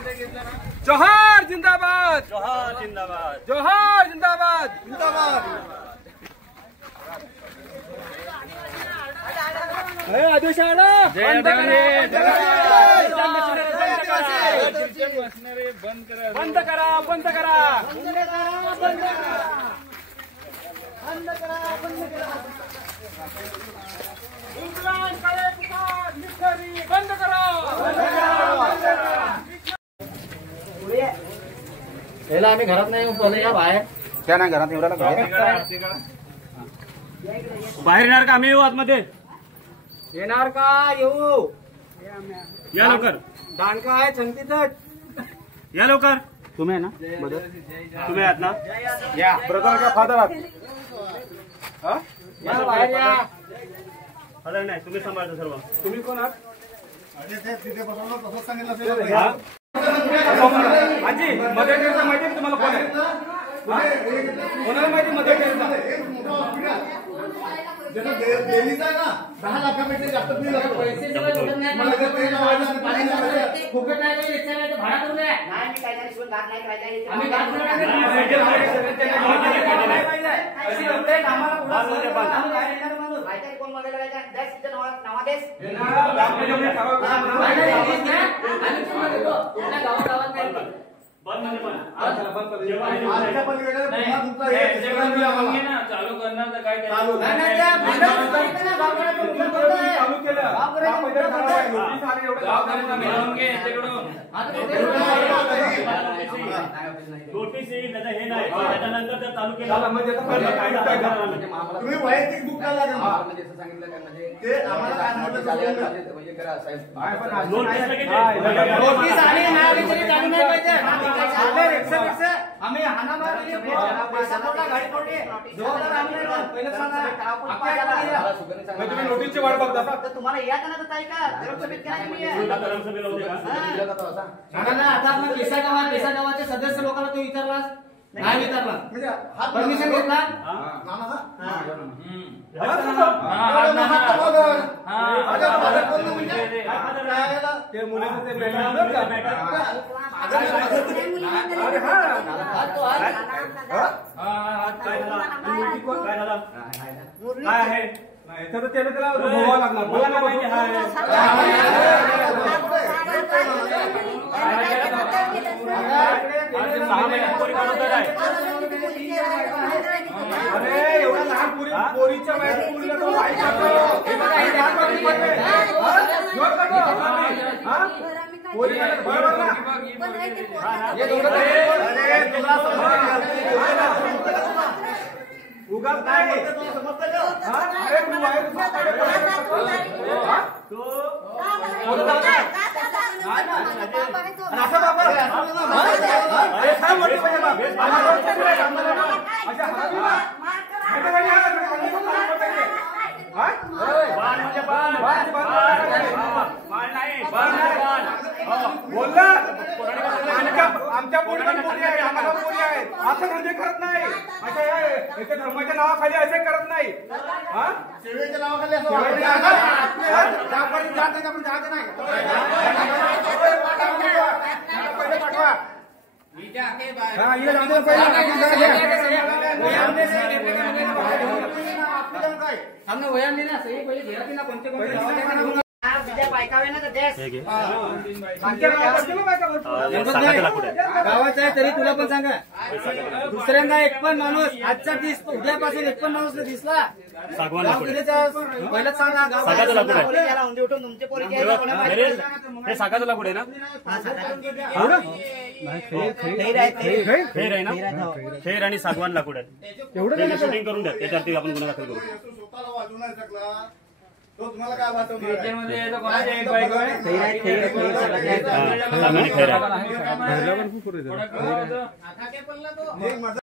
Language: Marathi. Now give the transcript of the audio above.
जोहार जिंदाबाद, जोहार जिंदाबाद, जोहार जिंदाबाद, जिंदाबाद। आदेश आला बंद करा, बंद करा, बंद करा। बंद करा। पहिला आम्ही घरात नाही पहिले या बाहेर क्या नाही घरात एवढा बाहेर येणार का? आम्ही येऊ आतमध्ये? येणार का? येऊ या लवकर, दांडका आहे छंतीतच या लवकर। तुम्ही आहे ना? तुम्ही आहात ना? या ब्रदर का फादर आहात? या बाहेर या। फादर नाही, तुम्ही सांभाळता सर्व। तुम्ही कोण आहात? हा? आजी मदर टेरेसा माहिती आहे तुम्हाला कोण आहे? कोणाला माहिती मदर टेरेसा? दिल्लीचा ना 10 लाखापेक्षा जास्त बिल असतं. मला जर ते लावायचं पाणी लावायचं फुकट नाही काही याच्या नाही भाडा करून द्या। नाही मी काय नाही शिवून घाट नाही करायचा आम्ही घाट करणार नाही। अशी म्हणते आम्हाला कोण बघायला पाहिजे 10 सीजन नवादेश गावागावात नाही बंद म्हणजे बंद। आजच्या पलीकडे पुन्हा तुमचा हे चालू करणार तर काय चालू चालू केलं नोटीस येईल त्याचं हे नाही, त्याच्यानंतर जर चालू केलं तुम्ही वैयक्तिक बुक करायला लागेल ते आम्हाला काय नोटीस नोटीस आली ना विचारी चालू नाही पाहिजे। आम्ही हानामार पैसा पडला गाडी पडली जोरदार आम्ही पहिले सांगा तुम्ही नोटीसची वाट बघता का? तुम्हाला या का ना ताई का ग्रामसभेत केला की नाही? ग्रामसभेला होते का? सांगा ना आता आपण पेसा गावाचे सदस्य लोकांना तो विचारलास नाही विचारला म्हणजे परमिशन घेतला ते मुलाचं ते बॅनर काय झालं? काय आहे? तर त्याला भोगावं लागणार. मला नाही माहिती अरे एवढा लहान पोरीच्या वयात पोरीला तो वाईट उगाच काय बोलला आमच्या पोरीला पोरी आहे, आम्हाला पोरी आहेत असं म्हणजे करत नाही. अशा एका धर्माच्या नावाखाली असे करत नाही. सेवेच्या नावाखाली असं हमने वया नहीं ना सही पहिले घेरा की ना कोणते कोणते बीजा बायकावे ना तर देश गावाचा आहे तरी तुला पण सांगा दुसऱ्यांदा एक पण माणूस आजचा दिस उद्यापासून एक पण माणूस दिसला पहिलाच सांगा गावाला उठून तुमचे पोरी हे सागाचं लाकूड आहे ना? खेर आहे ना? खेर आणि सागवान लाकूड आहे. एवढं शूटिंग करून द्या, त्याच्यावरती आपण गुन्हा दाखल करू. स्वतःला वाचू नाही शकला तो तुम्हाला काय वाचवणार? खेर आहे.